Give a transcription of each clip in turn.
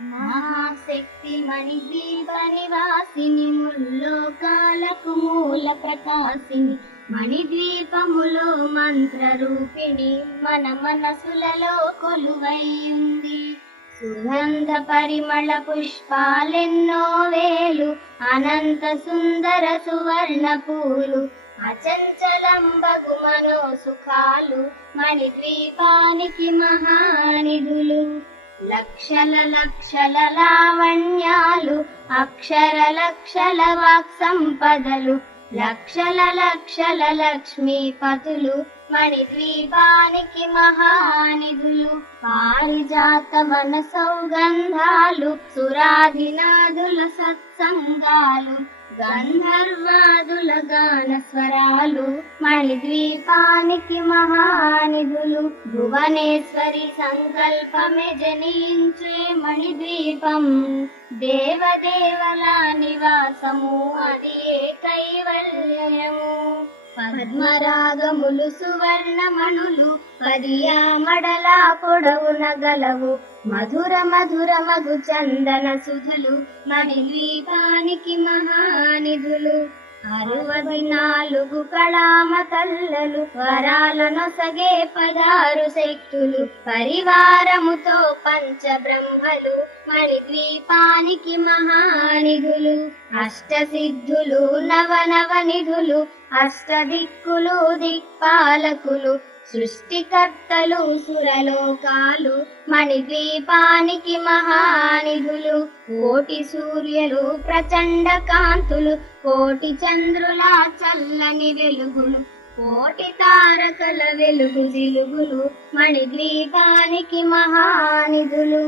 మహాశక్తి మణిద్వీప నివాసిని ముల్లోకాలకు మూల ప్రకాశిని మణిద్వీపములో మంత్ర రూపిణి మన మనసులలో కొలువైంది. సుగంధ పరిమళ పుష్పాలెన్నో వేలు అనంత సుందర సువర్ణ పూలు అచంచలంబగు మనో సుఖాలు మణిద్వీపానికి మహానిధులు. లక్షల లక్షల లావణ్యాలు అక్షర లక్షల వాక్ సంపదలు లక్షల లక్షల లక్ష్మీపతులు మణిద్వీపానికి మహానిధులు. పారిజాత వన సౌగంధాలు సురాధినాదుల సత్సంగాలు గంధర్వాదుల గాన స్వరాలు మణిద్వీపానికి మహానిధులు. భువనేశ్వరి సంకల్పమే జనించే మణిద్వీపం దేవదేవల నివాసము అది ఏ కైవల్యము. పద్మరాగములు సువర్ణమణులు పదియామడల పొడవున గలవు మధుర మధుర మగు చందన సుధులు మణిద్వీపానికి మహానిధులు. 64 కళామ తల్లలు వరాలనొసగే 16 శక్తులు పరివారముతో పంచబ్రహ్మలు మణిద్వీపానికి మహానిధులు. అష్టసిద్ధులు నవనవనిధులు అష్టదిక్కులు దిక్పాలకులు సృష్టికర్తలు సురలోకాలు మణిద్వీపానికి మహానిధులు. కోటి సూర్యులు ప్రచండ కాంతులు కోటి చంద్రుల చల్లని వెలుగులు కోటి తారకల వెలుగు జిలుగులు మణిద్వీపానికి మహానిధులు.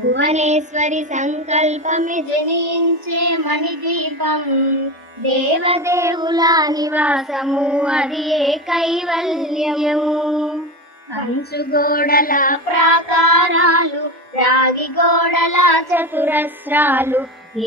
భువనేశ్వరి సంకల్పమే జనించే మణిద్వీపం దేవదేవుల నివాసము అది ఏ కైవల్యము. కంచుగోడల ప్రాకారాలు రాగి గోడల చతురస్రాలు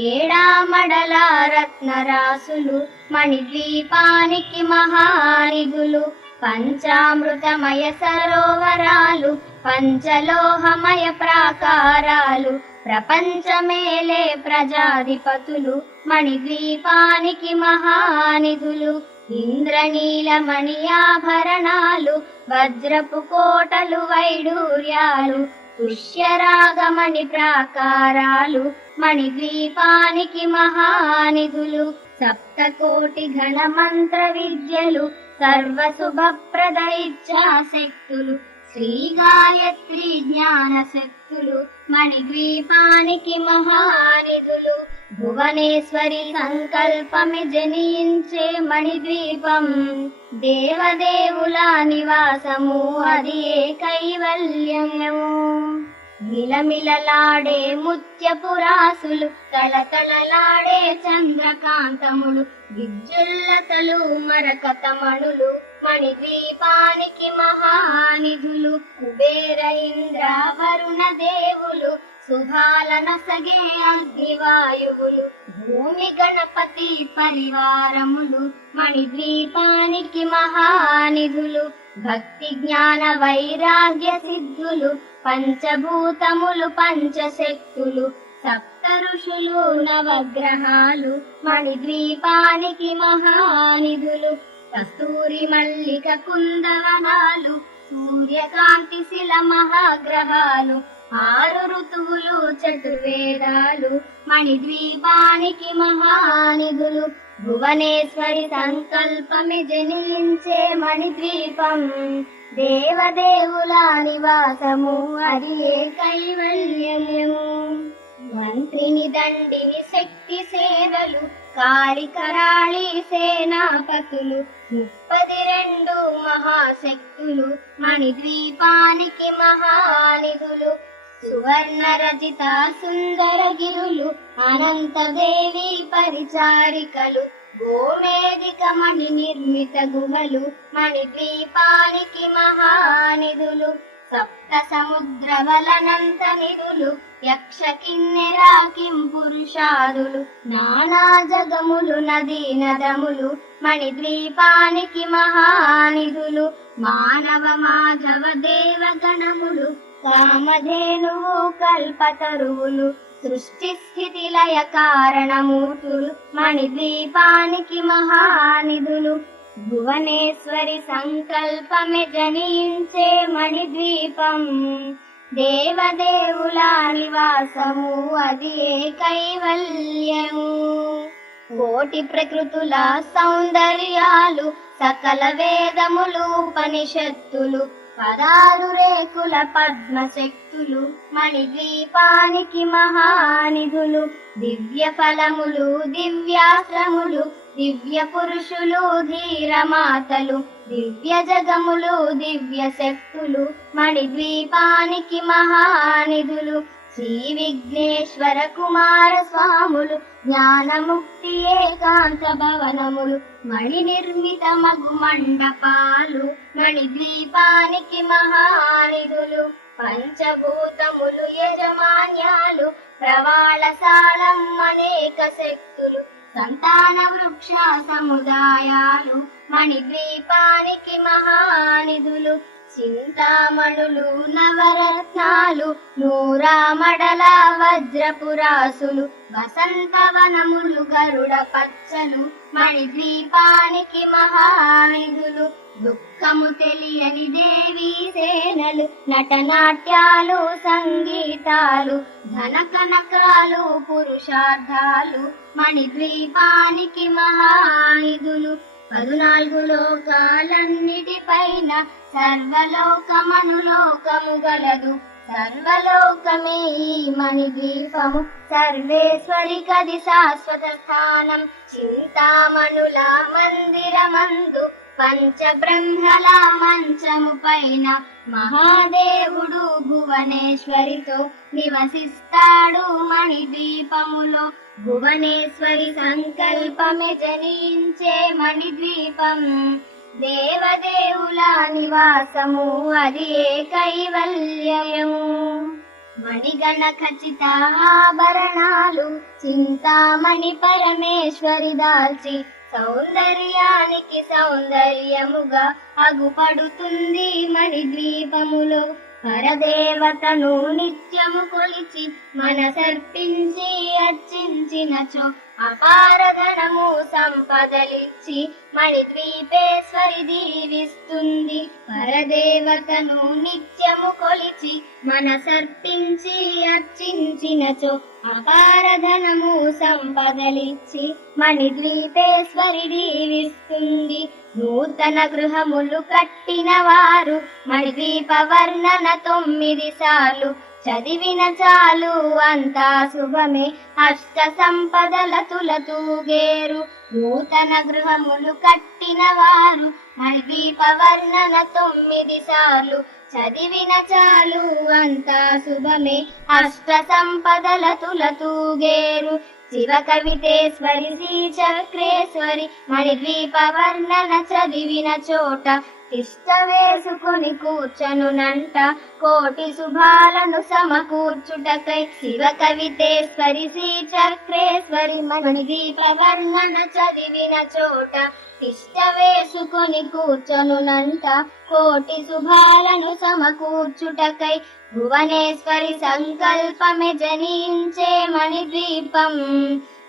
ఏడామడల రత్నరాసులు మణిద్వీపానికి మహానిధులు. పంచామృతమయ సరోవరాలు పంచలోహమయ ప్రాకారాలు ప్రపంచమేలే ప్రజాధిపతులు మణిద్వీపానికి మహానిధులు. ఇంద్రనీలమణి ఆభరణాలు వజ్రపు కోటలు వైడూర్యాలు పుష్యరాగమణి ప్రాకారాలు మణిద్వీపానికి మహానిధులు. సప్తకోటి ఘన మంత్ర విద్యలు సర్వశుభప్రద ఇచ్ఛాశక్తులు శ్రీ గాయత్రి జ్ఞాన శక్తులు మణిద్వీపానికి మహానిధులు. భువనేశ్వరి సంకల్పమే జనించే మణిద్వీపం దేవదేవుల నివాసము అది ఏ కైవల్యము. మిలమిలలాడే ముత్యపురాసులు తలతలలాడే చంద్రకాంతములు విద్యుల్లతలు మరకతమణులు మణిద్వీపానికి మహానిధులు. కుబేర ఇంద్ర వరుణ దేవులు శుభాలనసగే అగ్నివాయువులు భూమి గణపతి పరివారములు మణిద్వీపానికి మహానిధులు. భక్తి జ్ఞాన వైరాగ్య సిద్ధులు పంచభూతములు పంచశక్తులు సప్త ఋషులు నవగ్రహాలు మణిద్వీపానికి మహానిధులు. కస్తూరి మల్లిక కుందవనాలు సూర్యకాంతి శిల మహాగ్రహాలు 6 ఋతువులు చతుర్వేదాలు మణిద్వీపానికి మహానిధులు. భువనేశ్వరి సంకల్పమే జనించే మణిద్వీపం దేవదేవుల నివాసము అది ఏ కైవల్యము. మంత్రిని దండిని శక్తి సేవలు కాళికరాళి సేనాపతులు 32 మహాశక్తులు మణిద్వీపానికి మహానిధులు. సువర్ణ రచిత సుందర గిరులు అనంత దేవి పరిచారికలు గోమేధిక మణి నిర్మిత గుహలు మణిద్వీపానికి మహానిధులు. సప్త సముద్ర వలనంత నిధులు యక్ష కిన్నెర కిం పురుషాదులు నానా జగములు నదీ నదములు మణిద్వీపానికి మహానిధులు. మానవ మాధవ దేవగణములు కామధేనువు కల్పతరువులు సృష్టి స్థితి లయ కారణమూర్తులు మణిద్వీపానికి మహానిధులు భువనేశ్వరి సంకల్పమే జనించే మణిద్వీపం దేవదేవుల నివాసము అది కైవల్యము కోటి ప్రకృతుల సౌందర్యాలు సకల వేదములు ఉపనిషత్తులు 16 రేకుల పద్మశక్తులు మణిద్వీపానికి మహానిధులు దివ్య ఫలములు దివ్యాశ్రములు దివ్య పురుషులు ధీరమాతలు దివ్య జగములు దివ్య శక్తులు మణిద్వీపానికి మహానిధులు శ్రీ విఘ్నేశ్వర కుమార స్వాములు జ్ఞానముక్తి ఏకాంత భవనములు మణి నిర్మిత మగు మండపాలు మణిద్వీపానికి మహానిధులు పంచభూతములు యజమాన్యాలు ప్రవాళశాలం అనేక శక్తులు సంతాన వృక్ష సముదాయాలు మణిద్వీపానికి మహానిధులు చింతామణులు నవరత్నాలు నూరామడల వజ్రపురాసులు వసంతవనములు గరుడ పచ్చలు మణిద్వీపానికి మహానిధులు దుఃఖము తెలియని దేవీ సేనలు నటనాట్యాలు సంగీతాలు ధన కనకాలు పురుషార్థాలు మణిద్వీపానికి మహానిధులు 14 లోకాలన్నిటిపైన సర్వలోకమనులోకము గలదు సర్వలోకమే ఈ మణిద్వీపము సర్వేశ్వరి కది శాశ్వత స్థానం చింతామణుల మందిరమందు పంచబ్రహ్మల మంచము పైన మహాదేవుడు భువనేశ్వరితో నివసిస్తాడు మణిద్వీపములో భువనేశ్వరి సంకల్పమే జనించే మణిద్వీపం దేవదేవుల నివాసము అది కైవల్యము మణిగణ ఖచ్చిత ఆభరణాలు చింతామణి పరమేశ్వరి దాల్చి సౌందర్యానికి సౌందర్యముగా అగుపడుతుంది మణిద్వీపములో పరదేవతను నిత్యము కొలిచి మనసర్పించి అర్చించినచో అపారధనము సంపదలిచ్చి మణిద్వీపేశ్వరి దీవిస్తుంది పరదేవతను నిత్యము కొలిచి మనసర్పించి అర్చించినచో అపారధనము సంపదలిచ్చి మణిద్వీపేశ్వరి దీవిస్తుంది నూతన గృహములు కట్టిన వారు మణిద్వీప వర్ణన 9 సార్లు చదివిన చాలు అంతా శుభమే అష్ట సంపదల తులతూగేరు నూతన గృహములు కట్టిన వారు మణిద్వీప వర్ణన 9 సార్లు చదివిన చాలు అంతా శుభమే అష్ట సంపదల తులతూగేరు శివ కవితేశ్వరి శ్రీ చక్రేశ్వరి మణిద్వీప వర్ణన చదివిన చోట తిష్ట వేసుకుని కూర్చనునంట కోటి శుభాలను సమకూర్చుటకై శివ కవితేశ్వరి శ్రీ చక్రేశ్వరి మణిద్వీప వర్ణన చదివిన చోట తిష్ట వేసుకుని కూర్చనునంట కోటి శుభాలను సమకూర్చుటకై భువనేశ్వరి సంకల్పమే జనించే మణిద్వీపం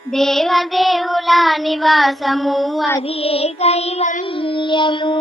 దేవదేవుల నివాసము అది కైవల్యము.